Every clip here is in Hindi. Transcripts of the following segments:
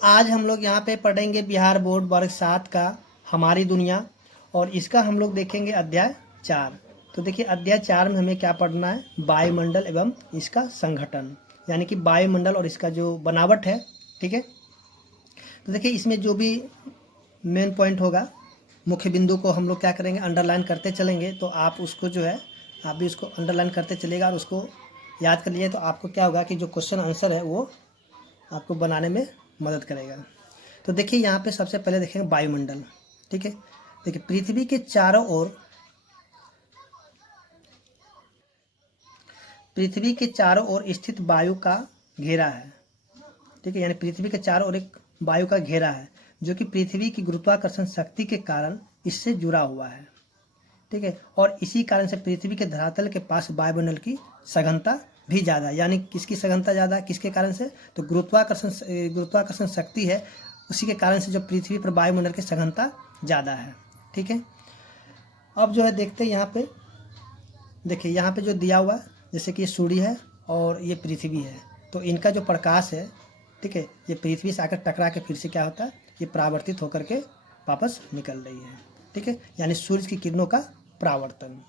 आज हम लोग यहाँ पे पढ़ेंगे बिहार बोर्ड वर्ग 7 का हमारी दुनिया, और इसका हम लोग देखेंगे अध्याय 4। तो देखिए अध्याय 4 में हमें क्या पढ़ना है, वायुमंडल एवं इसका संगठन, यानी कि वायुमंडल और इसका जो बनावट है। ठीक है, तो देखिए इसमें जो भी मेन पॉइंट होगा, मुख्य बिंदु को हम लोग क्या करेंगे, अंडरलाइन करते चलेंगे। तो आप उसको जो है, आप भी उसको अंडरलाइन करते चलेगा और उसको याद कर लिए, तो आपको क्या होगा कि जो क्वेश्चन आंसर है वो आपको बनाने में मदद करेगा। तो देखिए यहाँ पे सबसे पहले देखेंगे वायुमंडल। ठीक है, देखिए पृथ्वी के चारों ओर स्थित वायु का घेरा है। ठीक है, यानी पृथ्वी के चारों ओर एक वायु का घेरा है जो कि पृथ्वी की गुरुत्वाकर्षण शक्ति के कारण इससे जुड़ा हुआ है। ठीक है, और इसी कारण से पृथ्वी के धरातल के पास वायुमंडल की सघनता भी ज़्यादा है। यानी किसकी सघनता ज़्यादा है, किसके कारण से, तो गुरुत्वाकर्षण शक्ति है, उसी के कारण से जो पृथ्वी पर वायुमंडल की सघनता ज़्यादा है। ठीक है, अब जो है देखते हैं यहाँ पे, देखिए यहाँ पे जो दिया हुआ जैसे कि ये सूर्य है और ये पृथ्वी है, तो इनका जो प्रकाश है, ठीक है, ये पृथ्वी से आकर टकरा के फिर से क्या होता है, ये परावर्तित होकर के वापस निकल रही है। ठीक है, यानी सूर्य की किरणों का परावर्तन।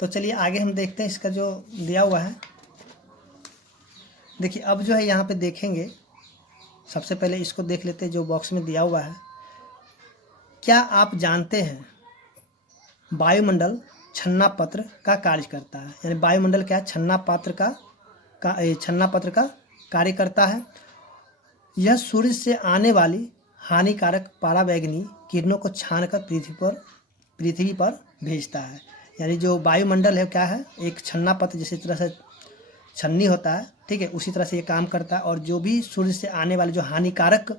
तो चलिए आगे हम देखते हैं इसका जो दिया हुआ है। देखिए अब जो है यहाँ पे देखेंगे, सबसे पहले इसको देख लेते हैं जो बॉक्स में दिया हुआ है। क्या आप जानते हैं वायुमंडल छन्ना पत्र का कार्य करता है, यानी वायुमंडल क्या है, छन्ना पत्र का कार्य करता है। यह सूर्य से आने वाली हानिकारक पराबैंगनी किरणों को छानकर पृथ्वी पर भेजता है। यानी जो वायुमंडल है क्या है, एक छन्ना पत्र जिस तरह से छन्नी होता है, ठीक है, उसी तरह से ये काम करता है। और जो भी सूर्य से आने वाले जो हानिकारक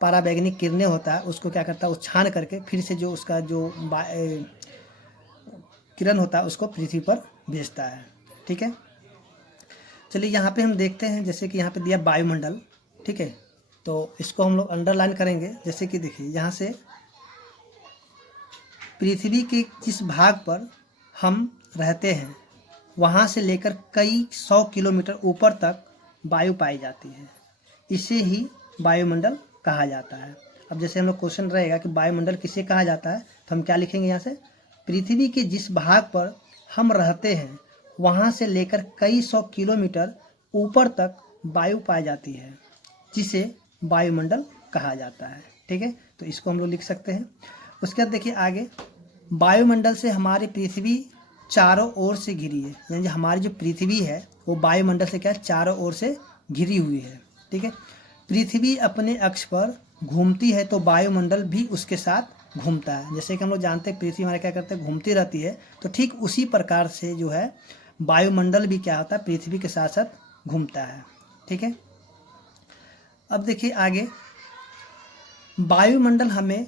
पराबैंगनी किरणें होता है उसको क्या करता है, वो छान करके फिर से जो उसका जो किरण होता है उसको पृथ्वी पर भेजता है। ठीक है, चलिए यहाँ पे हम देखते हैं, जैसे कि यहाँ पे दिया वायुमंडल। ठीक है, तो इसको हम लोग अंडरलाइन करेंगे। जैसे कि देखिए यहाँ से पृथ्वी के जिस भाग पर हम रहते हैं वहाँ से लेकर कई 100 किलोमीटर ऊपर तक वायु पाई जाती है, इसे ही वायुमंडल कहा जाता है। अब जैसे हम लोग क्वेश्चन रहेगा कि वायुमंडल किसे कहा जाता है, तो हम क्या लिखेंगे यहाँ से, पृथ्वी के जिस भाग पर हम रहते हैं वहाँ से लेकर कई 100 किलोमीटर ऊपर तक वायु पाई जाती है, जिसे वायुमंडल कहा जाता है। ठीक है, तो इसको हम लोग लिख सकते हैं। उसके बाद देखिए आगे, वायुमंडल से हमारी पृथ्वी चारों ओर से घिरी है, यानी हमारी जो पृथ्वी है वो वायुमंडल से क्या है, चारों ओर से घिरी हुई है। ठीक है, पृथ्वी अपने अक्ष पर घूमती है तो वायुमंडल भी उसके साथ घूमता है। जैसे कि हम लोग जानते हैं पृथ्वी हमारे क्या करते हैं, घूमती रहती है, तो ठीक उसी प्रकार से जो है वायुमंडल भी क्या होता है, पृथ्वी के साथ साथ घूमता है। ठीक है, अब देखिए आगे, वायुमंडल हमें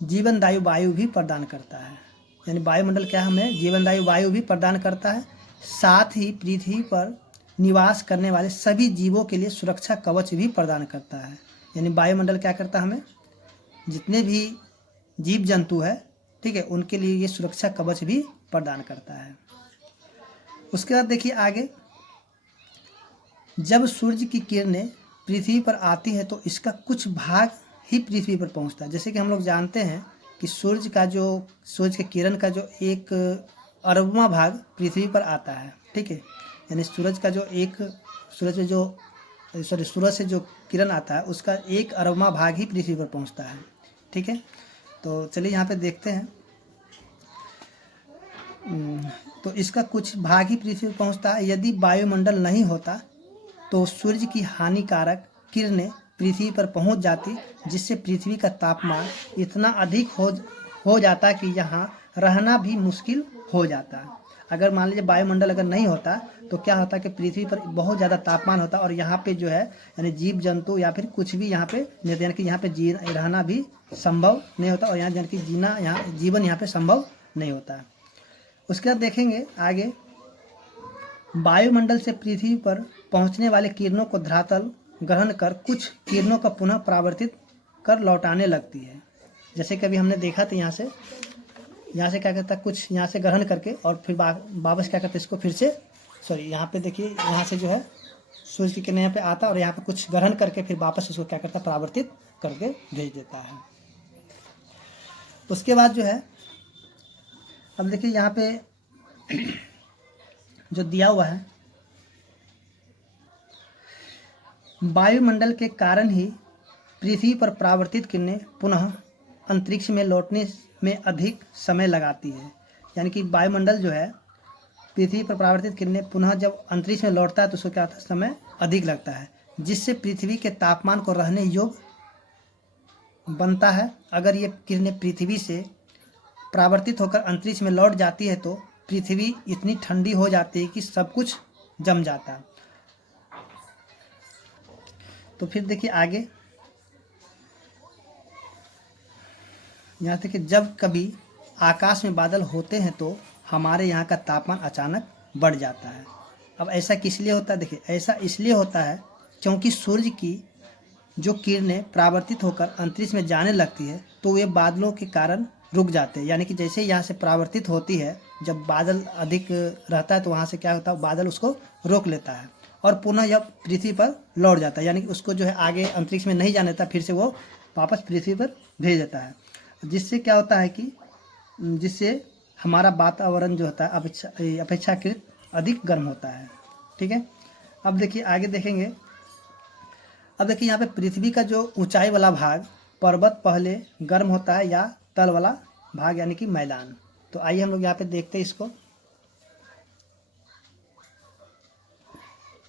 जीवनदायी वायु भी प्रदान करता है। यानी वायुमंडल क्या हमें जीवनदायी वायु भी प्रदान करता है, साथ ही पृथ्वी पर निवास करने वाले सभी जीवों के लिए सुरक्षा कवच भी प्रदान करता है। यानी वायुमंडल क्या करता है, हमें जितने भी जीव जंतु है, ठीक है, उनके लिए ये सुरक्षा कवच भी प्रदान करता है। उसके बाद देखिए आगे, जब सूर्य की किरणें पृथ्वी पर आती है तो इसका कुछ भाग ही पृथ्वी पर पहुंचता है। जैसे कि हम लोग जानते हैं कि सूर्य के किरण का जो 1 अरबवां भाग पृथ्वी पर आता है। ठीक है, यानी सूरज से जो किरण आता है उसका 1 अरबवां भाग ही पृथ्वी पर पहुंचता है। ठीक है, तो चलिए यहाँ पे देखते हैं, तो इसका कुछ भाग ही पृथ्वी पर पहुंचता है। यदि वायुमंडल नहीं होता तो सूर्य की हानिकारक किरणें पृथ्वी पर पहुंच जाती, जिससे पृथ्वी का तापमान इतना अधिक हो जाता कि यहाँ रहना भी मुश्किल हो जाता। अगर मान लीजिए वायुमंडल अगर नहीं होता तो क्या होता कि पृथ्वी पर बहुत ज़्यादा तापमान होता और यहाँ पे जो है यानी जीव जंतु या फिर कुछ भी यहाँ पे यानी कि यहाँ पे रहना भी संभव नहीं होता, और यानी कि जीवन यहाँ पे संभव नहीं होता। उसके बाद देखेंगे आगे, वायुमंडल से पृथ्वी पर पहुंचने वाले किरणों को धरातल ग्रहण कर कुछ किरणों का पुनः परावर्तित कर लौटाने लगती है। जैसे कि अभी हमने देखा था, यहाँ से क्या करता है, कुछ यहाँ से ग्रहण करके और फिर वापस क्या करते हैं, इसको फिर से यहाँ पे देखिए यहाँ से जो है सूरज की किरणें यहाँ पे आता है और यहाँ पे कुछ ग्रहण करके फिर वापस इसको क्या करता है, परावर्तित करके भेज देता है। उसके बाद जो है, अब देखिए यहाँ पे जो दिया हुआ है, वायुमंडल के कारण ही पृथ्वी पर परावर्तित किरणें पुनः अंतरिक्ष में लौटने में अधिक समय लगाती है। यानी कि वायुमंडल जो है, पृथ्वी पर परावर्तित किरणें पुनः जब अंतरिक्ष में लौटता है तो उसको क्या होता है, समय अधिक लगता है, जिससे पृथ्वी के तापमान को रहने योग्य बनता है। अगर ये किरणें पृथ्वी से परावर्तित होकर अंतरिक्ष में लौट जाती है तो पृथ्वी इतनी ठंडी हो जाती है कि सब कुछ जम जाता है। तो फिर देखिए आगे, यहाँ तक कि जब कभी आकाश में बादल होते हैं तो हमारे यहाँ का तापमान अचानक बढ़ जाता है। अब ऐसा किस लिए होता है? देखिए, ऐसा इसलिए होता है क्योंकि सूर्य की जो किरणें परावर्तित होकर अंतरिक्ष में जाने लगती है तो वे बादलों के कारण रुक जाते हैं। यानी कि जैसे यहाँ से परावर्तित होती है, जब बादल अधिक रहता है तो वहाँ से क्या होता है, बादल उसको रोक लेता है और पुनः जब पृथ्वी पर लौट जाता है, यानी कि उसको जो है आगे अंतरिक्ष में नहीं जाने देता, फिर से वो वापस पृथ्वी पर भेज देता है। जिससे क्या होता है कि जिससे हमारा वातावरण जो होता है अपेक्षाकृत अधिक गर्म होता है। ठीक है, अब देखिए आगे देखेंगे। अब देखिए यहाँ पे पृथ्वी का जो ऊंचाई वाला भाग, पर्वत पहले गर्म होता है या तल वाला भाग यानी कि मैदान। तो आइए हम लोग यहाँ पे देखते हैं इसको।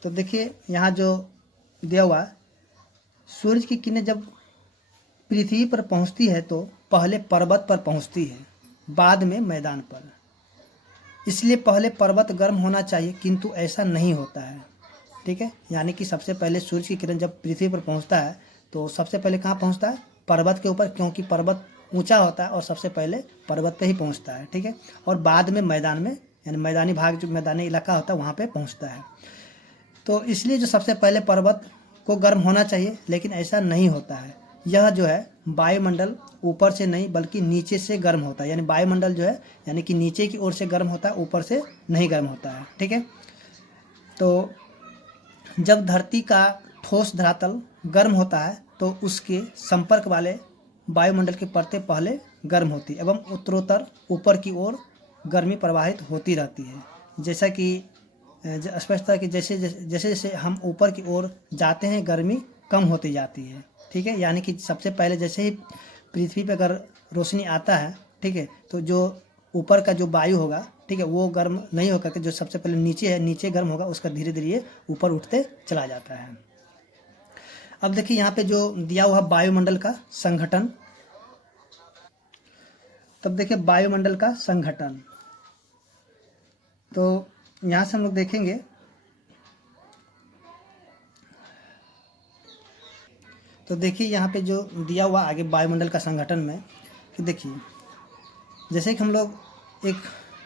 तो देखिए यहाँ जो दिया हुआ, सूरज की किरणें जब पृथ्वी पर पहुँचती है तो पहले पर्वत पर पहुँचती है, बाद में मैदान पर। इसलिए पहले पर्वत गर्म होना चाहिए, किंतु ऐसा नहीं होता है। ठीक है, यानी कि सबसे पहले सूरज की किरण जब पृथ्वी पर पहुंचता है तो सबसे पहले कहाँ पहुंचता है? पर्वत के ऊपर, क्योंकि पर्वत ऊंचा होता है और सबसे पहले पर्वत पे ही पहुंचता है। ठीक है, और बाद में मैदान में, यानी मैदानी भाग जो मैदानी इलाका होता है वहाँ पे पहुंचता है। तो इसलिए जो सबसे पहले पर्वत को गर्म होना चाहिए, लेकिन ऐसा नहीं होता है। यह जो है वायुमंडल ऊपर से नहीं बल्कि नीचे से गर्म होता है। यानी वायुमंडल जो है यानी कि नीचे की ओर से गर्म होता है, ऊपर से नहीं गर्म होता है। ठीक है, तो जब धरती का ठोस धरातल गर्म होता है तो उसके संपर्क वाले वायुमंडल की परतें पहले गर्म होती है एवं उत्तरोत्तर ऊपर की ओर गर्मी प्रवाहित होती रहती है। जैसा कि स्पष्टता कि जैसे जैसे हम ऊपर की ओर जाते हैं गर्मी कम होती जाती है। ठीक है, यानी कि सबसे पहले जैसे ही पृथ्वी पर अगर रोशनी आता है, ठीक है, तो जो ऊपर का जो वायु होगा, ठीक है, वो गर्म नहीं होकर के जो सबसे पहले नीचे है, नीचे गर्म होगा, उसका धीरे धीरे ये ऊपर उठते चला जाता है। अब देखिए यहाँ पे जो दिया हुआ वायुमंडल का संघटन, तब देखिए वायुमंडल का संघटन, तो यहाँ से हम लोग देखेंगे। तो देखिए यहाँ पे जो दिया हुआ आगे वायुमंडल का संगठन में, कि देखिए जैसे कि हम लोग एक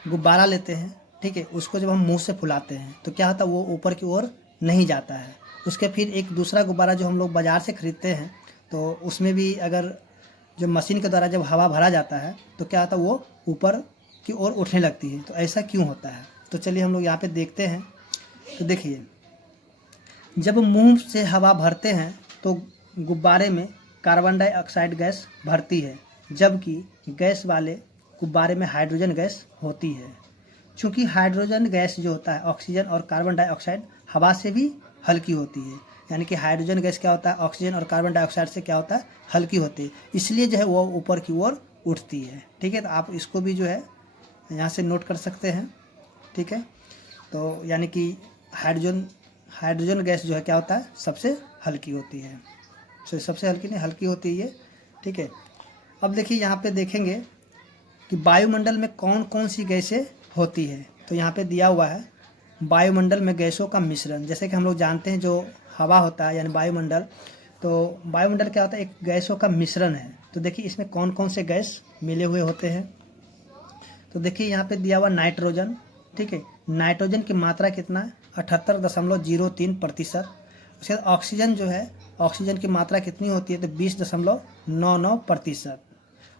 गुब्बारा लेते हैं, ठीक है, उसको जब हम मुंह से फुलाते हैं तो क्या होता है, वो ऊपर की ओर नहीं जाता है। उसके फिर एक दूसरा गुब्बारा जो हम लोग बाज़ार से ख़रीदते हैं तो उसमें भी अगर जो मशीन के द्वारा जब हवा भरा जाता है तो क्या होता है, वो ऊपर की ओर उठने लगती है। तो ऐसा क्यों होता है? तो चलिए हम लोग यहाँ पे देखते हैं। तो देखिए, जब मुंह से हवा भरते हैं तो गुब्बारे में कार्बन डाइऑक्साइड गैस भरती है, जबकि गैस वाले गुब्बारे में हाइड्रोजन गैस होती है। चूँकि हाइड्रोजन गैस जो होता है ऑक्सीजन और कार्बन डाइऑक्साइड हवा से भी हल्की होती है, यानी कि हाइड्रोजन गैस क्या होता है, ऑक्सीजन और कार्बन डाइऑक्साइड से क्या होता है, हल्की होती है, इसलिए जो है वो ऊपर की ओर उठती है। ठीक है, तो आप इसको भी जो है यहाँ से नोट कर सकते हैं। ठीक है, तो यानी कि हाइड्रोजन गैस जो है क्या होता है, सबसे हल्की होती है। सबसे हल्की नहीं, हल्की होती है ये। ठीक है, अब देखिए यहाँ पे देखेंगे कि वायुमंडल में कौन कौन सी गैसें होती है। तो यहाँ पे दिया हुआ है वायुमंडल में गैसों का मिश्रण। जैसे कि हम लोग जानते हैं जो हवा होता है यानी वायुमंडल, तो वायुमंडल क्या होता है, एक गैसों का मिश्रण है। तो देखिए इसमें कौन कौन से गैस मिले हुए होते हैं। तो देखिए यहाँ पे दिया हुआ नाइट्रोजन। ठीक है, नाइट्रोजन की मात्रा कितना है, 78.03%। उसके बाद ऑक्सीजन जो है, ऑक्सीजन की मात्रा कितनी होती है, तो 20.99%।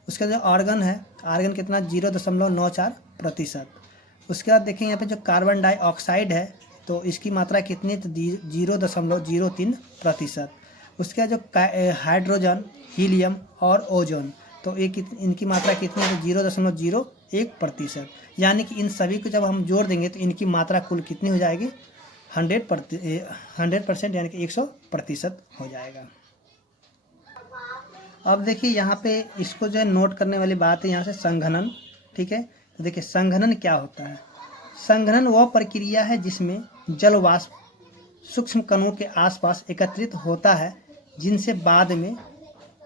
उसके बाद जो आर्गन है, आर्गन कितना, 0.94%। उसके बाद देखिए यहाँ पे जो कार्बन डाइऑक्साइड है, तो इसकी मात्रा कितनी, तो 0.03%। उसके बाद जो हाइड्रोजन, हीलियम और ओजोन, तो इनकी मात्रा कितनी है, तो 0.01%। यानी कि इन सभी को जब हम जोड़ देंगे तो इनकी मात्रा कुल कितनी हो जाएगी, 100%, यानी कि 100% हो जाएगा। अब देखिए यहाँ पे इसको जो है नोट करने वाली बात है यहाँ से संघनन। ठीक है, तो देखिए संघनन क्या होता है। संघनन वह प्रक्रिया है जिसमें जल वाष्प सूक्ष्म कणों के आसपास एकत्रित होता है, जिनसे बाद में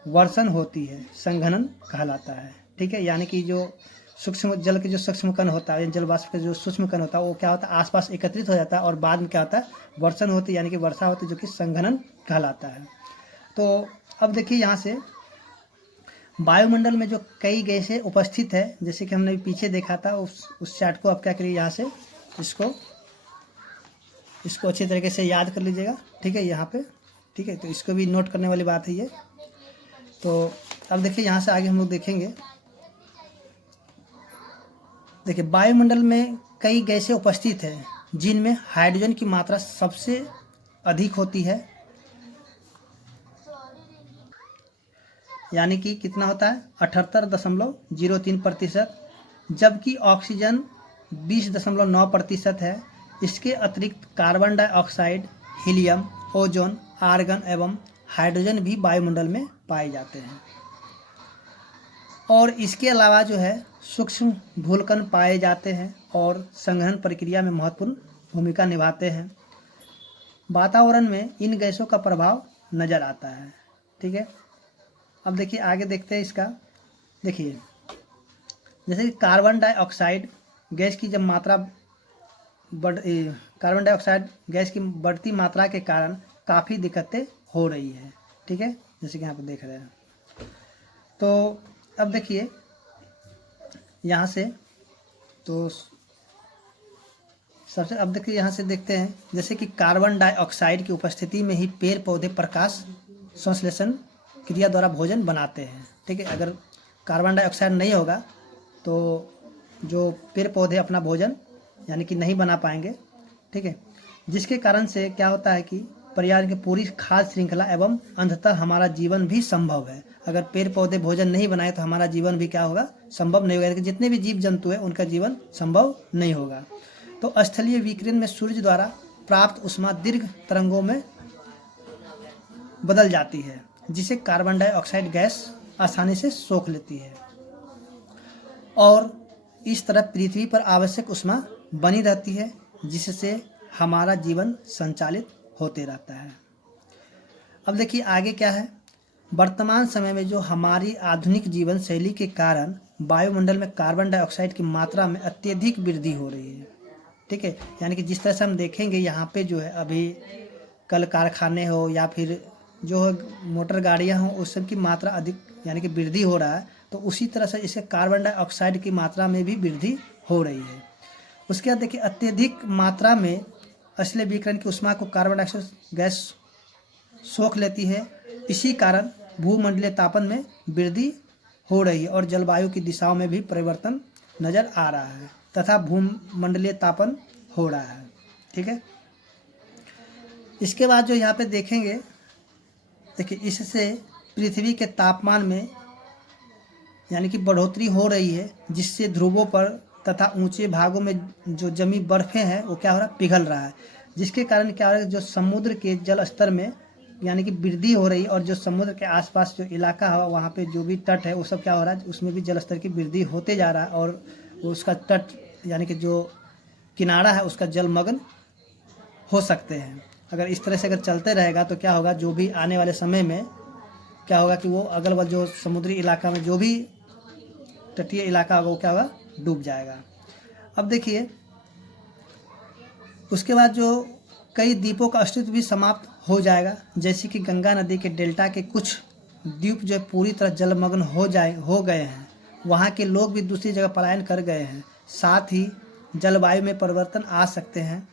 वर्षण होती है, संघनन कहलाता है। ठीक है, यानी कि जो सूक्ष्म जल के जो सूक्ष्म कण होता है, जल वाष्प के जो सूक्ष्म कण होता है, वो क्या होता है, आसपास एकत्रित हो जाता है और बाद में क्या होता है, वर्षण होती है, यानी कि वर्षा होती है, जो कि संघनन कहलाता है। तो अब देखिए यहाँ से वायुमंडल में जो कई गैसें उपस्थित है, जैसे कि हमने पीछे देखा था, उस चार्ट को आप क्या करिए, यहाँ से इसको अच्छी तरीके से याद कर लीजिएगा। ठीक है, यहाँ पे, ठीक है, तो इसको भी नोट करने वाली बात है ये। तो अब देखिए यहाँ से आगे हम लोग देखेंगे। देखिए वायुमंडल में कई गैसें उपस्थित है, जिनमें हाइड्रोजन की मात्रा सबसे अधिक होती है, यानी कि कितना होता है, 78.03%, जबकि ऑक्सीजन 20.9% है। इसके अतिरिक्त carbon dioxide, helium, ozone, argon एवं हाइड्रोजन भी वायुमंडल में पाए जाते हैं। और इसके अलावा जो है सूक्ष्म भूलकण पाए जाते हैं और संघनन प्रक्रिया में महत्वपूर्ण भूमिका निभाते हैं। वातावरण में इन गैसों का प्रभाव नज़र आता है। ठीक है, अब देखिए आगे देखते हैं इसका। देखिए जैसे कि कार्बन डाइऑक्साइड गैस की जब मात्रा कार्बन डाइऑक्साइड गैस की बढ़ती मात्रा के कारण काफ़ी दिक्कतें हो रही है। ठीक है, जैसे कि यहाँ पर देख रहे हैं। तो अब देखिए यहाँ से, तो सबसे अब देखिए यहाँ से देखते हैं, जैसे कि कार्बन डाइऑक्साइड की उपस्थिति में ही पेड़ पौधे प्रकाश संश्लेषण क्रिया द्वारा भोजन बनाते हैं। ठीक है, अगर कार्बन डाइऑक्साइड नहीं होगा तो जो पेड़ पौधे अपना भोजन यानी कि नहीं बना पाएंगे। ठीक है, जिसके कारण से क्या होता है कि पर्यावरण की पूरी खाद्य श्रृंखला एवं अंततः हमारा जीवन भी संभव है। अगर पेड़ पौधे भोजन नहीं बनाए तो हमारा जीवन भी क्या होगा, संभव नहीं होगा। जितने भी जीव जंतु हैं उनका जीवन संभव नहीं होगा। तो स्थलीय विकिरण में सूर्य द्वारा प्राप्त ऊष्मा दीर्घ तरंगों में बदल जाती है, जिसे कार्बन डाइऑक्साइड गैस आसानी से सोख लेती है और इस तरह पृथ्वी पर आवश्यक ऊष्मा बनी रहती है, जिससे हमारा जीवन संचालित होते रहता है। अब देखिए आगे क्या है। वर्तमान समय में जो हमारी आधुनिक जीवन शैली के कारण वायुमंडल में कार्बन डाइऑक्साइड की मात्रा में अत्यधिक वृद्धि हो रही है। ठीक है, यानी कि जिस तरह से हम देखेंगे यहाँ पे जो है अभी कल कारखाने हो या फिर जो मोटर गाड़ियाँ हों, उस सब की मात्रा अधिक यानी कि वृद्धि हो रहा है। तो उसी तरह से इससे कार्बन डाइऑक्साइड की मात्रा में भी वृद्धि हो रही है। उसके बाद देखिए अत्यधिक मात्रा में स्थलीय विकिरण की ऊष्मा को कार्बन डाइऑक्साइड गैस सोख लेती है। इसी कारण भूमंडलीय तापन में वृद्धि हो रही है और जलवायु की दिशाओं में भी परिवर्तन नज़र आ रहा है तथा भूमंडलीय तापन हो रहा है। ठीक है, इसके बाद जो यहाँ पे देखेंगे, देखिए इससे पृथ्वी के तापमान में यानी कि बढ़ोतरी हो रही है, जिससे ध्रुवों पर तथा ऊंचे भागों में जो जमी बर्फ़ें हैं वो क्या हो रहा है, पिघल रहा है। जिसके कारण क्या हो रहा है, जो समुद्र के जल स्तर में यानी कि वृद्धि हो रही है और जो समुद्र के आसपास जो इलाका है वहाँ पे जो भी तट है वो सब क्या हो रहा है, उसमें भी जल स्तर की वृद्धि होते जा रहा है और उसका तट यानी कि जो किनारा है उसका जलमग्न हो सकते हैं। अगर इस तरह से अगर चलते रहेगा तो क्या होगा, जो भी आने वाले समय में क्या होगा कि वो अगल बगल जो समुद्री इलाका में जो भी तटीय इलाका होगा वो क्या होगा, डूब जाएगा। अब देखिए उसके बाद जो कई द्वीपों का अस्तित्व भी समाप्त हो जाएगा, जैसे कि गंगा नदी के डेल्टा के कुछ द्वीप जो पूरी तरह जलमग्न हो गए हैं। वहाँ के लोग भी दूसरी जगह पलायन कर गए हैं। साथ ही जलवायु में परिवर्तन आ सकते हैं।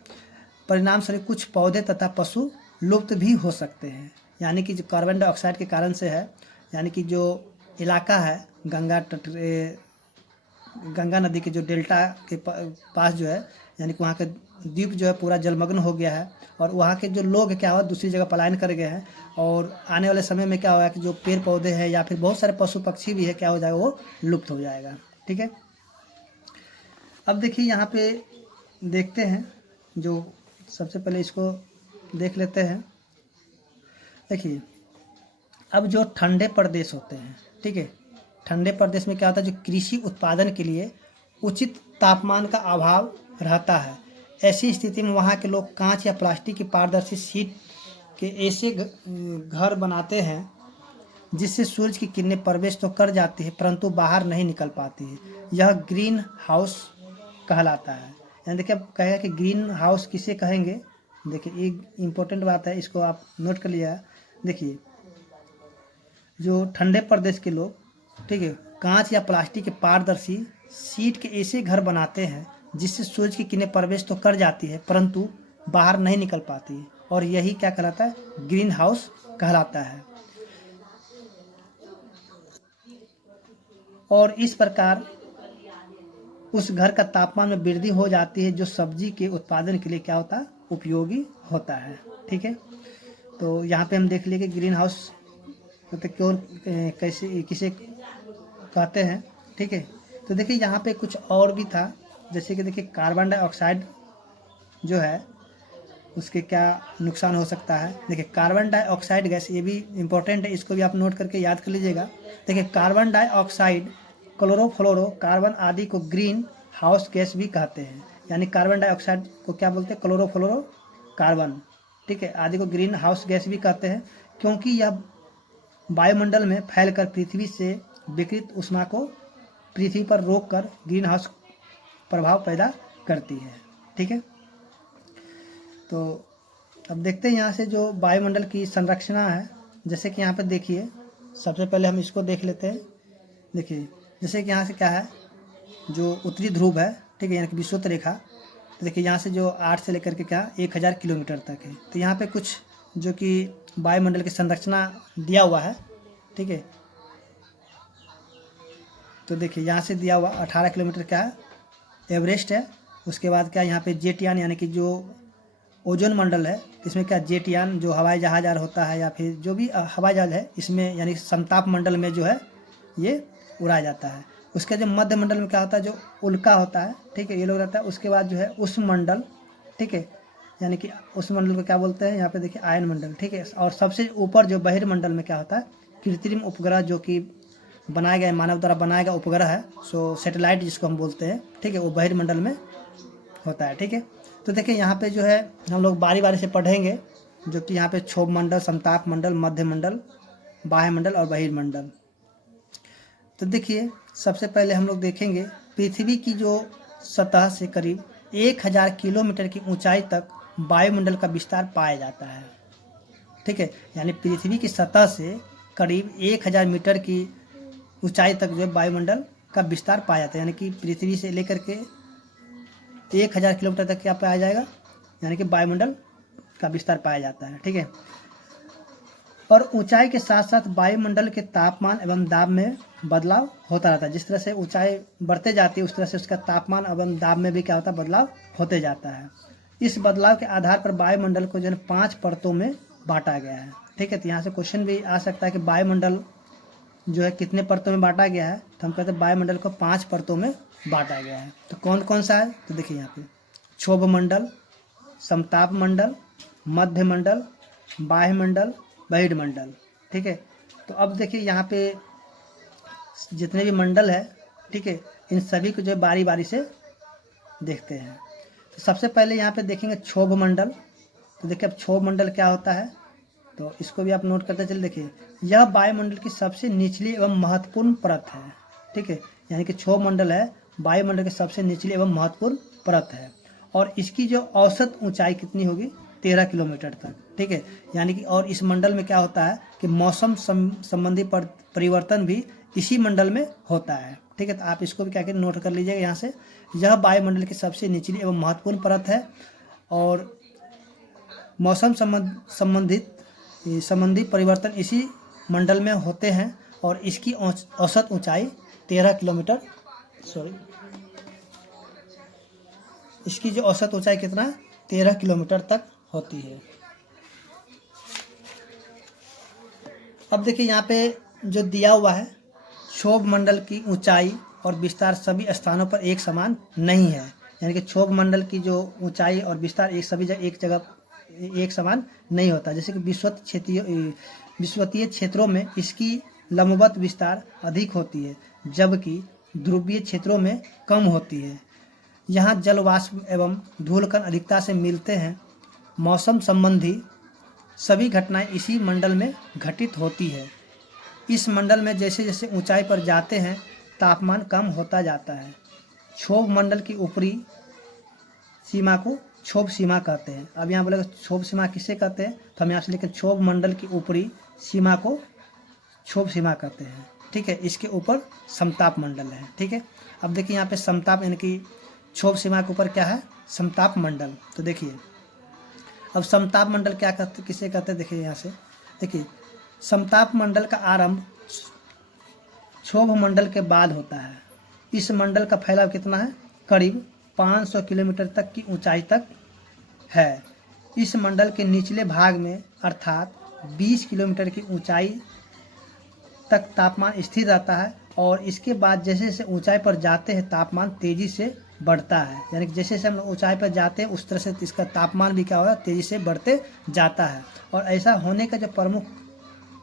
परिणाम स्वरूप कुछ पौधे तथा पशु लुप्त भी हो सकते हैं। यानी कि जो कार्बन डाइऑक्साइड के कारण से है, यानी कि जो इलाका है गंगा नदी के जो डेल्टा के पास जो है यानी कि वहाँ के द्वीप जो है पूरा जलमग्न हो गया है और वहाँ के जो लोग क्या हुआ दूसरी जगह पलायन कर गए हैं और आने वाले समय में क्या होगा कि जो पेड़ पौधे हैं या फिर बहुत सारे पशु पक्षी भी है क्या हो जाएगा वो लुप्त हो जाएगा। ठीक है, अब देखिए यहाँ पे देखते हैं, जो सबसे पहले इसको देख लेते हैं। देखिए अब जो ठंडे प्रदेश होते हैं, ठीक है, ठंडे प्रदेश में क्या होता है, जो कृषि उत्पादन के लिए उचित तापमान का अभाव रहता है, ऐसी स्थिति में वहाँ के लोग कांच या प्लास्टिक की पारदर्शी शीट के ऐसे घर बनाते हैं जिससे सूरज की किरणें प्रवेश तो कर जाती है परंतु बाहर नहीं निकल पाती है। यह ग्रीन हाउस कहलाता है। यानी देखिए अब कहेगा कि ग्रीन हाउस किसे कहेंगे। देखिए एक इम्पोर्टेंट बात है, इसको आप नोट कर लिया। देखिए जो ठंडे प्रदेश के लोग, ठीक है, कांच या प्लास्टिक के पारदर्शी शीट के ऐसे घर बनाते हैं जिससे सूरज की किरणें प्रवेश तो कर जाती है परंतु बाहर नहीं निकल पाती है, और यही क्या कहलाता है, ग्रीन हाउस कहलाता है। और इस प्रकार उस घर का तापमान में वृद्धि हो जाती है जो सब्जी के उत्पादन के लिए क्या होता है, उपयोगी होता है। ठीक है, तो यहाँ पे हम देख लिए कि ग्रीन हाउस मतलब क्यों कैसे किसे कहते हैं। ठीक है, तो देखिए यहाँ पे कुछ और भी था, जैसे कि देखिए कार्बन डाइऑक्साइड जो है उसके क्या नुकसान हो सकता है। देखिए कार्बन डाइऑक्साइड गैस, ये भी इम्पोर्टेंट है, इसको भी आप नोट करके याद कर लीजिएगा। देखिए कार्बन डाइऑक्साइड, क्लोरोफ्लोरो कार्बन आदि को ग्रीन हाउस गैस भी कहते हैं। यानी कार्बन डाइऑक्साइड को क्या बोलते हैं, क्लोरोफ्लोरो कार्बन, ठीक है, आदि को ग्रीन हाउस गैस भी कहते हैं क्योंकि यह वायुमंडल में फैलकर पृथ्वी से विकिरित ऊष्मा को पृथ्वी पर रोककर ग्रीन हाउस प्रभाव पैदा करती है। ठीक है, तो अब देखते हैं यहाँ से जो वायुमंडल की संरचना है। जैसे कि यहाँ पे देखिए, सबसे पहले हम इसको देख लेते हैं। देखिए जैसे कि यहाँ से क्या है, जो उत्तरी ध्रुव है, ठीक है, यानी कि विषुवत रेखा, तो देखिए यहाँ से जो 8 से लेकर के क्या 1000 किलोमीटर तक है। तो यहाँ पे कुछ जो कि वायुमंडल की संरचना दिया हुआ है। ठीक है, तो देखिए यहाँ से दिया हुआ 18 किलोमीटर क्या है, एवरेस्ट है। उसके बाद क्या यहाँ पे जेटयान यानी कि जो ओजोन मंडल है, इसमें क्या जेटयान जो हवाई जहाज होता है या फिर जो भी हवाई जहाज है इसमें यानी समताप मंडल में जो है ये उड़ाया जाता है। उसके जो मध्य मंडल में क्या होता है, जो उल्का होता है, ठीक है, ये लोग रहता है। उसके बाद जो है उष्ण मंडल, ठीक है, यानी कि उष्ण मंडल को क्या बोलते हैं, यहाँ पे देखिए आयन मंडल, ठीक है। और सबसे ऊपर जो बहिर्मंडल में क्या होता है, कृत्रिम उपग्रह जो कि बनाया गया मानव द्वारा बनाया गया उपग्रह है, सो सैटेलाइट जिसको हम बोलते हैं, ठीक है, वो बहिर्मंडल में होता है। ठीक है, तो देखिए यहाँ पे जो है हम लोग बारी बारी से पढ़ेंगे, जो कि यहाँ पे क्षोभ मंडल, समताप मंडल, मध्य मंडल, बाह्य मंडल और बहिर्मंडल। तो देखिए सबसे पहले हम लोग देखेंगे पृथ्वी की जो सतह से करीब 1000 किलोमीटर की ऊंचाई तक वायुमंडल का विस्तार पाया जाता है। ठीक है, यानी पृथ्वी की सतह से करीब 1000 मीटर की ऊंचाई तक जो है वायुमंडल का विस्तार पाया जाता है। यानी कि पृथ्वी से लेकर के 1000 किलोमीटर तक क्या पाया जाएगा, यानी कि वायुमंडल का विस्तार पाया जाता है। ठीक है, और ऊंचाई के साथ साथ वायुमंडल के तापमान एवं दाब में बदलाव होता रहता है। जिस तरह से ऊंचाई बढ़ते जाती है उस तरह से उसका तापमान एवं दाब में भी क्या होता है, बदलाव होते जाता है। इस बदलाव के आधार पर वायुमंडल को जो है 5 परतों में बांटा गया है। ठीक है, तो यहाँ से क्वेश्चन भी आ सकता है कि वायुमंडल जो है कितने परतों में बांटा गया है, तो हम कहते हैं वायुमंडल को 5 परतों में बांटा गया है। तो कौन कौन सा है, तो देखिए यहाँ पे क्षोभ मंडल, समताप मंडल, मध्य मंडल, बाह्य मंडल, बहिर्मंडल। ठीक है, तो अब देखिए यहाँ पे जितने भी मंडल है, ठीक है, इन सभी को जो बारी बारी से देखते हैं। तो सबसे पहले यहाँ पे देखेंगे क्षोभ मंडल। तो देखिए अब क्षोभ मंडल क्या होता है, तो इसको भी आप नोट करते चलिए। देखिए यह वायुमंडल की सबसे निचली एवं महत्वपूर्ण परत है। ठीक है, यानी कि क्षोभ मंडल है वायुमंडल की सबसे निचली एवं महत्वपूर्ण परत है, और इसकी जो औसत ऊंचाई कितनी होगी, 13 किलोमीटर तक। ठीक है, यानी कि और इस मंडल में क्या होता है कि मौसम संबंधी परिवर्तन भी इसी मंडल में होता है। ठीक है, तो आप इसको भी क्या करें, नोट कर लीजिएगा यहाँ से। यह वायुमंडल की सबसे निचली एवं महत्वपूर्ण परत है और मौसम संबंधी परिवर्तन इसी मंडल में होते हैं, और इसकी औसत ऊंचाई 13 किलोमीटर, इसकी जो औसत ऊंचाई कितना है, 13 किलोमीटर तक होती है। अब देखिए यहाँ पे जो दिया हुआ है, क्षोभ मंडल की ऊंचाई और विस्तार सभी स्थानों पर एक समान नहीं है। यानी कि क्षोभ मंडल की जो ऊंचाई और विस्तार एक जगह एक समान नहीं होता। जैसे कि विषुवतीय क्षेत्रों में इसकी लंबवत विस्तार अधिक होती है, जबकि ध्रुवीय क्षेत्रों में कम होती है। यहाँ जल वाष्प एवं धूलकण अधिकता से मिलते हैं। मौसम संबंधी सभी घटनाएं इसी मंडल में घटित होती है। इस मंडल में जैसे जैसे ऊंचाई पर जाते हैं तापमान कम होता जाता है। क्षोभ मंडल की ऊपरी सीमा को क्षोभ सीमा कहते हैं। अब यहाँ बोलेगा क्षोभ सीमा किसे कहते हैं, तो हम यहाँ से लिखें क्षोभ मंडल की ऊपरी सीमा को क्षोभ सीमा कहते हैं। ठीक है, इसके ऊपर समताप मंडल है। ठीक है, अब देखिए यहाँ पे समताप यानी कि क्षोभ सीमा के ऊपर क्या है, समताप मंडल। तो देखिए अब समताप मंडल क्या कहते किसे कहते हैं, देखिए यहाँ से देखिए समताप मंडल का आरंभ क्षोभ मंडल के बाद होता है। इस मंडल का फैलाव कितना है, करीब 500 किलोमीटर तक की ऊंचाई तक है। इस मंडल के निचले भाग में अर्थात 20 किलोमीटर की ऊंचाई तक तापमान स्थिर रहता है और इसके बाद जैसे जैसे ऊंचाई पर जाते हैं तापमान तेजी से बढ़ता है। यानी कि जैसे जैसे हम ऊंचाई पर जाते हैं उस तरह से इसका तापमान भी क्या होगा, तेजी से बढ़ते जाता है। और ऐसा होने का जो प्रमुख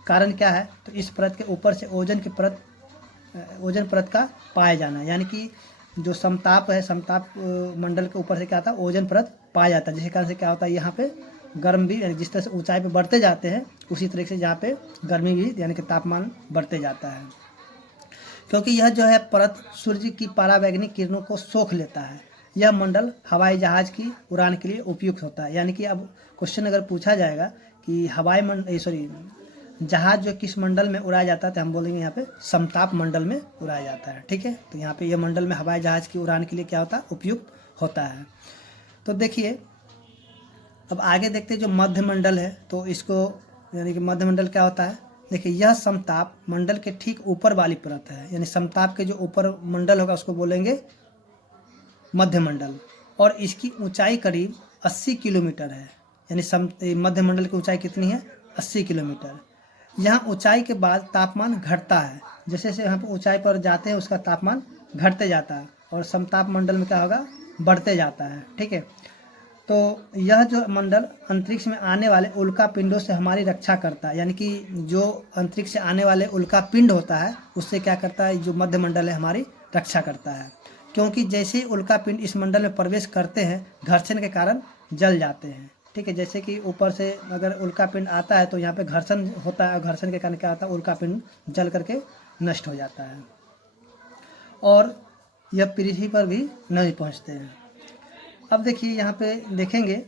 कारण क्या है, तो इस परत के ऊपर से ओजोन परत का पाया जाना। यानी कि जो समताप है, समताप मंडल के ऊपर से क्या आता है, ओजोन परत पाया जाता है। जिसके कारण से क्या होता है, यहाँ पे गर्म भी जिस तरह से ऊंचाई पे बढ़ते जाते हैं उसी तरह से यहाँ पे गर्मी भी यानी कि तापमान बढ़ते जाता है। क्योंकि यह जो है परत सूर्य की परावैंगनिक किरणों को सोख लेता है। यह मंडल हवाई जहाज की उड़ान के लिए उपयुक्त होता है। यानी कि अब क्वेश्चन अगर पूछा जाएगा कि जहाज जो किस मंडल में उड़ाया जाता है, तो हम बोलेंगे यहाँ पे समताप मंडल में उड़ाया जाता है। ठीक है, तो यहाँ पे यह मंडल में हवाई जहाज की उड़ान के लिए क्या होता है, उपयुक्त होता है। तो देखिए अब आगे देखते हैं जो मध्य मंडल है, तो इसको यानी कि मध्य मंडल क्या होता है, देखिए यह समताप मंडल के ठीक ऊपर वाली परत है। यानी समताप के जो ऊपर मंडल होगा उसको बोलेंगे मध्य मंडल और इसकी ऊंचाई करीब 80 किलोमीटर है। यानी मध्य मंडल की ऊंचाई कितनी है, 80 किलोमीटर। यहाँ ऊंचाई के बाद तापमान घटता है। जैसे जैसे यहाँ पर ऊंचाई पर जाते हैं उसका तापमान घटते जाता है और समताप मंडल में क्या होगा, बढ़ते जाता है। ठीक है, तो यह जो मंडल अंतरिक्ष में आने वाले उल्का पिंडों से हमारी रक्षा करता है। यानी कि जो अंतरिक्ष से आने वाले उल्का पिंड होता है उससे क्या करता है, जो मध्य मंडल है हमारी रक्षा करता है। क्योंकि जैसे ही उल्का पिंड इस मंडल में प्रवेश करते हैं घर्षण के कारण जल जाते हैं। ठीक है, जैसे कि ऊपर से अगर उल्का पिंड आता है तो यहाँ पे घर्षण होता है, घर्षण के कारण क्या होता है, उल्का पिंड जल करके नष्ट हो जाता है और यह पृथ्वी पर भी नहीं पहुँचते हैं। अब देखिए यहाँ पे देखेंगे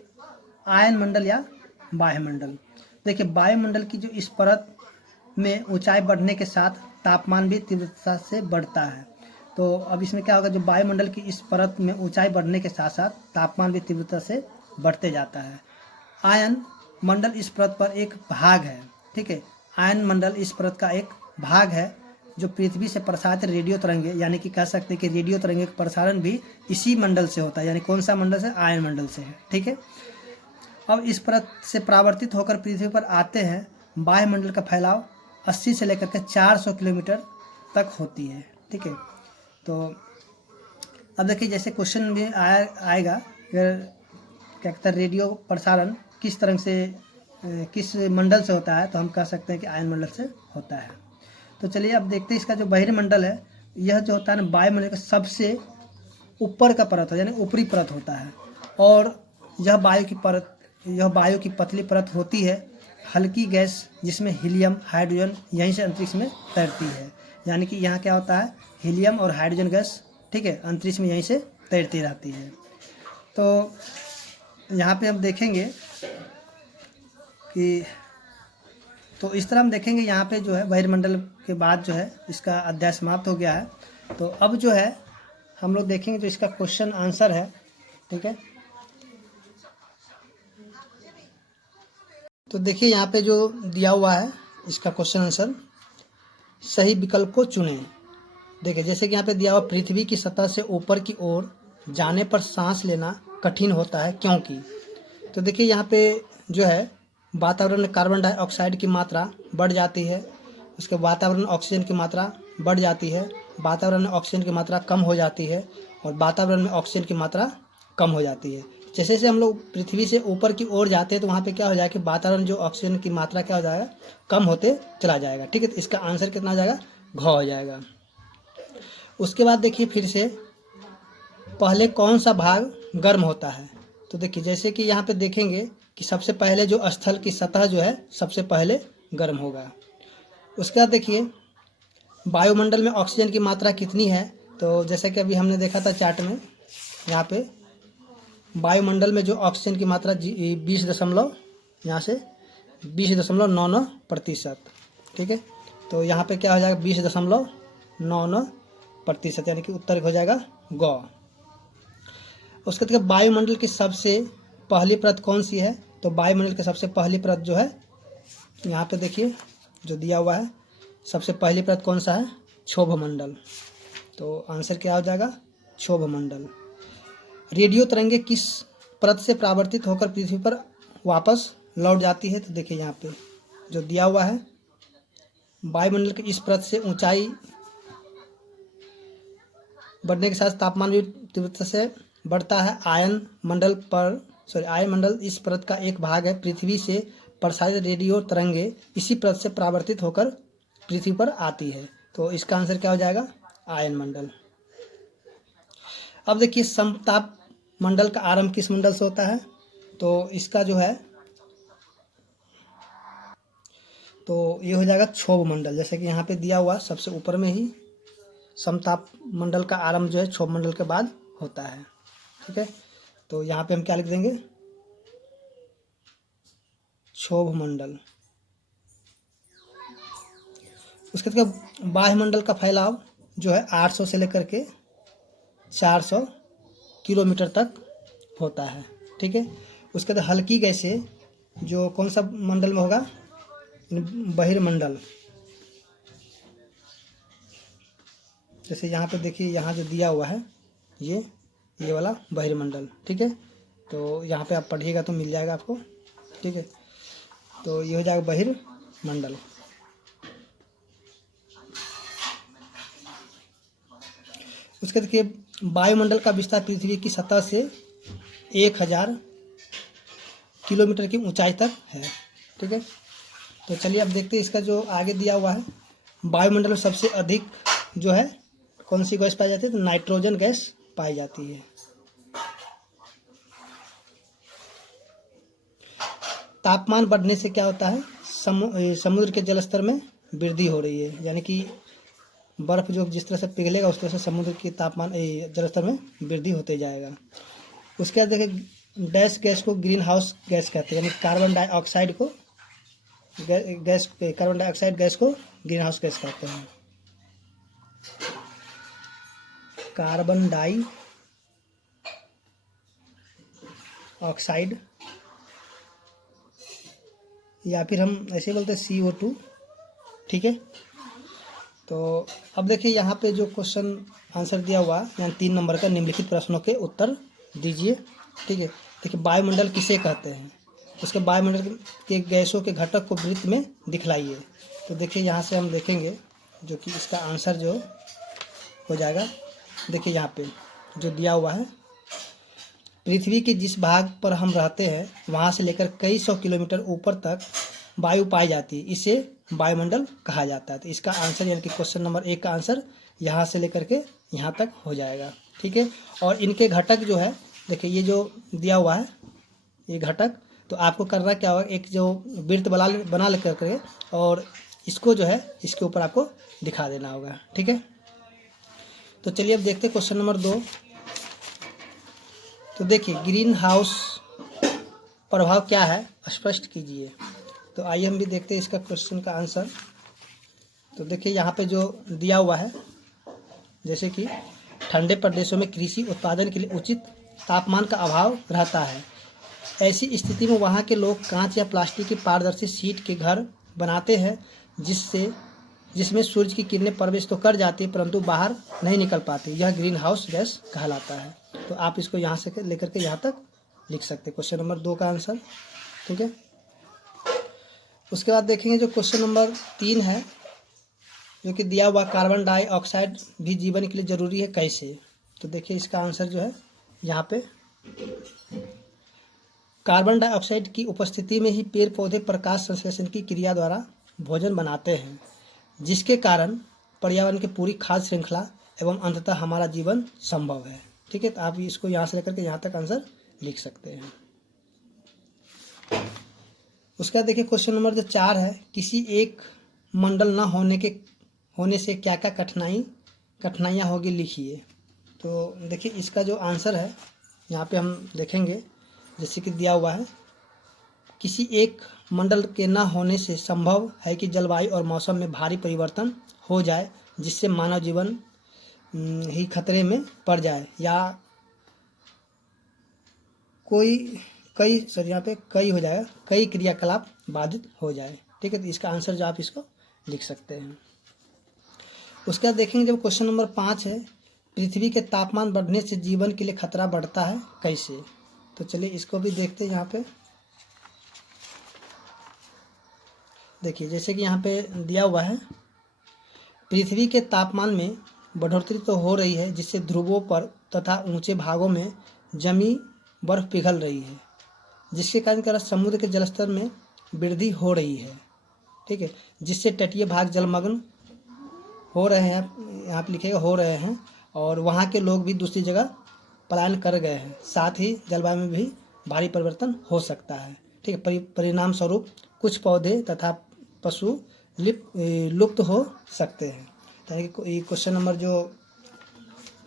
आयन मंडल या वायुमंडल। देखिए वायुमंडल की जो इस परत में ऊंचाई बढ़ने के साथ तापमान भी तीव्रता से बढ़ता है। तो अब इसमें क्या होगा, जो वायुमंडल की इस परत में ऊंचाई बढ़ने के साथ साथ तापमान भी तीव्रता से बढ़ते जाता है। आयन मंडल इस परत पर एक भाग है। ठीक है, आयन मंडल इस परत का एक भाग है जो पृथ्वी से प्रसारित रेडियो तरंगे, यानी कि कह सकते हैं कि रेडियो तरंगे का प्रसारण भी इसी मंडल से होता है। यानी कौन सा मंडल से, आयन मंडल से है। ठीक है, अब इस परत से परावर्तित होकर पृथ्वी पर आते हैं। वायुमंडल का फैलाव 80 से लेकर के 400 किलोमीटर तक होती है। ठीक है, तो अब देखिए जैसे क्वेश्चन भी आएगा क्या कहता है, रेडियो प्रसारण किस तरह से किस मंडल से होता है, तो हम कह सकते हैं कि आयन मंडल से होता है। तो चलिए अब देखते हैं इसका जो बहिर्मंडल है, यह जो होता है ना वायुमंडल का सबसे ऊपर का परत है, यानी ऊपरी परत होता है और यह वायु की पतली परत होती है। हल्की गैस जिसमें हीलियम हाइड्रोजन यहीं से अंतरिक्ष में तैरती है। यानी कि यहाँ क्या होता है, हीलियम और हाइड्रोजन गैस, ठीक है, अंतरिक्ष में यहीं से तैरती रहती है। तो यहाँ पे हम देखेंगे कि तो इस तरह हम देखेंगे यहाँ पे जो है बहिर्मंडल के बाद जो है इसका अध्याय समाप्त हो गया है। तो अब जो है हम लोग देखेंगे जो इसका क्वेश्चन आंसर है। ठीक है, तो देखिए यहाँ पे जो दिया हुआ है इसका क्वेश्चन आंसर, सही विकल्प को चुनें। देखिए जैसे कि यहाँ पे दिया हुआ, पृथ्वी की सतह से ऊपर की ओर जाने पर सांस लेना कठिन होता है, क्योंकि तो देखिए यहाँ पे जो है वातावरण में कार्बन डाइऑक्साइड की मात्रा बढ़ जाती है, उसके वातावरण में ऑक्सीजन की मात्रा बढ़ जाती है, वातावरण में ऑक्सीजन की मात्रा कम हो जाती है और वातावरण में ऑक्सीजन की मात्रा कम हो जाती है। जैसे जैसे हम लोग पृथ्वी से ऊपर की ओर जाते हैं तो वहाँ पे क्या हो जाएगा कि वातावरण जो ऑक्सीजन की मात्रा क्या हो जाएगा, कम होते चला जाएगा। ठीक है, तो इसका आंसर कितना आ जाएगा, घ हो जाएगा। उसके बाद देखिए फिर से पहले कौन सा भाग गर्म होता है। तो देखिए जैसे कि यहाँ पे देखेंगे कि सबसे पहले जो स्थल की सतह जो है सबसे पहले गर्म होगा। उसके बाद देखिए वायुमंडल में ऑक्सीजन की मात्रा कितनी है। तो जैसा कि अभी हमने देखा था चार्ट में, यहाँ पे वायुमंडल में जो ऑक्सीजन की मात्रा 20.99%। ठीक है, तो यहाँ पे क्या हो जाएगा 20.99%, यानी कि उत्तर हो जाएगा ग। उसके बाद वायुमंडल की सबसे पहली परत कौन सी है। तो वायुमंडल की सबसे पहली परत जो है यहाँ पे देखिए जो दिया हुआ है, सबसे पहली परत कौन सा है, क्षोभमंडल। तो आंसर क्या हो जाएगा, क्षोभमंडल। रेडियो तरंगे किस परत से परावर्तित होकर पृथ्वी पर वापस लौट जाती है। तो देखिए यहाँ पे जो दिया हुआ है, वायुमंडल की इस परत से ऊंचाई बढ़ने के साथ तापमान भी तीव्रता से बढ़ता है। आयन मंडल इस परत का एक भाग है। पृथ्वी से प्रसारित रेडियो तरंगे इसी परत से परावर्तित होकर पृथ्वी पर आती है। तो इसका आंसर क्या हो जाएगा, आयन मंडल। अब देखिए समताप मंडल का आरंभ किस मंडल से होता है। तो इसका जो है तो ये हो जाएगा क्षोभ मंडल। जैसे कि यहाँ पे दिया हुआ सबसे ऊपर में ही समताप मंडल का आरंभ जो है क्षोभ मंडल के बाद होता है। ठीक है, तो यहाँ पे हम क्या लिख देंगे, क्षोभ मंडल। उसके बाद वायुमंडल का फैलाव जो है 800 से लेकर के 400 किलोमीटर तक होता है। ठीक है, उसके बाद हल्की गैसें जो कौन सा मंडल में होगा, बहिर्मंडल। जैसे यहाँ पे देखिए यहाँ जो दिया हुआ है ये वाला बहिर्मंडल। ठीक है, तो यहाँ पे आप पढ़िएगा तो मिल जाएगा आपको। ठीक है, तो ये हो जाएगा बहिर्मंडल। उसके देखिए वायुमंडल का विस्तार पृथ्वी की सतह से 1000 किलोमीटर की ऊंचाई तक है। ठीक है, तो चलिए अब देखते हैं इसका जो आगे दिया हुआ है। वायुमंडल में सबसे अधिक जो है कौन सी गैस पाई जाती है। तो नाइट्रोजन गैस पाई जाती है। तापमान बढ़ने से क्या होता है, समुद्र के जलस्तर में वृद्धि हो रही है, यानी कि बर्फ जो जिस तरह से पिघलेगा उस तरह से समुद्र की तापमान जलस्तर में वृद्धि होते जाएगा। उसके बाद देखिए डैश गैस को ग्रीन हाउस गैस कहते हैं, यानी कार्बन डाइऑक्साइड गैस को ग्रीन हाउस गैस कहते हैं। कार्बन डाइऑक्साइड या फिर हम ऐसे बोलते हैं CO2। ठीक है, तो अब देखिए यहाँ पे जो क्वेश्चन आंसर दिया हुआ यानी 3 नंबर का, निम्नलिखित प्रश्नों के उत्तर दीजिए। ठीक है, देखिए वायुमंडल किसे कहते हैं, उसके वायुमंडल के गैसों के घटक को वृत्त में दिखलाइए। तो देखिए यहाँ से हम देखेंगे जो कि इसका आंसर जो हो जाएगा, देखिए यहाँ पे जो दिया हुआ है, पृथ्वी के जिस भाग पर हम रहते हैं वहाँ से लेकर कई 100 किलोमीटर ऊपर तक वायु पाई जाती है, इसे वायुमंडल कहा जाता है। तो इसका आंसर यानी कि क्वेश्चन नंबर 1 का आंसर यहाँ से लेकर के यहाँ तक हो जाएगा। ठीक है, और इनके घटक जो है देखिए ये जो दिया हुआ है ये घटक, तो आपको करना क्या होगा, एक जो वृत्त बना लेकर के और इसको जो है इसके ऊपर आपको दिखा देना होगा। ठीक है, तो चलिए अब देखते हैं क्वेश्चन नंबर 2। तो देखिए ग्रीन हाउस प्रभाव क्या है, स्पष्ट कीजिए। तो आइए हम भी देखते हैं इसका क्वेश्चन का आंसर। तो देखिए यहाँ पे जो दिया हुआ है, जैसे कि ठंडे प्रदेशों में कृषि उत्पादन के लिए उचित तापमान का अभाव रहता है। ऐसी स्थिति में वहाँ के लोग कांच या प्लास्टिक की पारदर्शी शीट के घर बनाते हैं जिसमें सूरज की किरणें प्रवेश तो कर जाती है परंतु बाहर नहीं निकल पाती। यह ग्रीन हाउस गैस कहलाता है। तो आप इसको यहाँ से लेकर के यहाँ तक लिख सकते हैं क्वेश्चन नंबर 2 का आंसर। ठीक है, उसके बाद देखेंगे जो क्वेश्चन नंबर 3 है, जो कि दिया हुआ कार्बन डाइऑक्साइड भी जीवन के लिए ज़रूरी है, कैसे। तो देखिए इसका आंसर जो है यहाँ पे, कार्बन डाइऑक्साइड की उपस्थिति में ही पेड़ पौधे प्रकाश संश्लेषण की क्रिया द्वारा भोजन बनाते हैं, जिसके कारण पर्यावरण की पूरी खाद्य श्रृंखला एवं अंततः हमारा जीवन संभव है। ठीक है, तो आप इसको यहाँ से लेकर के यहाँ तक आंसर लिख सकते हैं। उसके बाद देखिए क्वेश्चन नंबर जो 4 है, किसी एक मंडल न होने से क्या क्या कठिनाइयाँ होगी, लिखिए। तो देखिए इसका जो आंसर है यहाँ पे हम देखेंगे, जैसे कि दिया हुआ है, किसी एक मंडल के न होने से संभव है कि जलवायु और मौसम में भारी परिवर्तन हो जाए, जिससे मानव जीवन ही खतरे में पड़ जाए, या यहाँ पे कई हो जाएगा, कई क्रियाकलाप बाधित हो जाए। ठीक है, तो इसका आंसर जो आप इसको लिख सकते हैं। उसके बाद देखेंगे जब क्वेश्चन नंबर 5 है, पृथ्वी के तापमान बढ़ने से जीवन के लिए खतरा बढ़ता है, कैसे। तो चलिए इसको भी देखते हैं। यहाँ पे देखिए जैसे कि यहाँ पे दिया हुआ है, पृथ्वी के तापमान में बढ़ोतरी तो हो रही है, जिससे ध्रुवों पर तथा ऊंचे भागों में जमी बर्फ पिघल रही है, जिसके कारण समुद्र के जलस्तर में वृद्धि हो रही है। ठीक है, जिससे तटीय भाग जलमग्न हो रहे हैं, यहाँ पे लिखेगा हो रहे हैं, और वहाँ के लोग भी दूसरी जगह पलायन कर गए हैं। साथ ही जलवायु में भी भारी परिवर्तन हो सकता है। ठीक है, परिणाम स्वरूप कुछ पौधे तथा पशु लुप्त हो सकते हैं। तो ये क्वेश्चन नंबर जो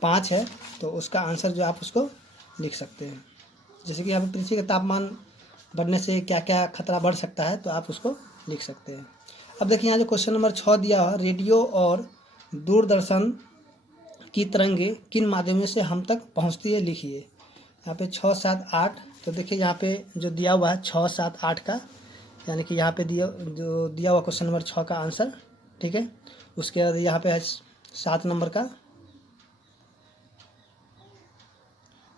5 है, तो उसका आंसर जो आप उसको लिख सकते हैं। जैसे कि यहाँ पे पृथ्वी का तापमान बढ़ने से क्या क्या खतरा बढ़ सकता है, तो आप उसको लिख सकते हैं। अब देखिए यहाँ जो क्वेश्चन नंबर 6 दिया हुआ, रेडियो और दूरदर्शन की तरंगे किन माध्यमों से हम तक पहुँचती है, लिखिए। यहाँ पे 6, 7, 8। तो देखिए यहाँ पे जो दिया हुआ है 6, 7, 8 का, यानी कि यहाँ पे दिया हुआ क्वेश्चन नंबर 6 का आंसर। ठीक है, उसके बाद यहाँ पे है 7 नंबर का,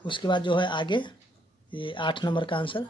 उसके बाद जो है आगे ये 8 नंबर का आंसर।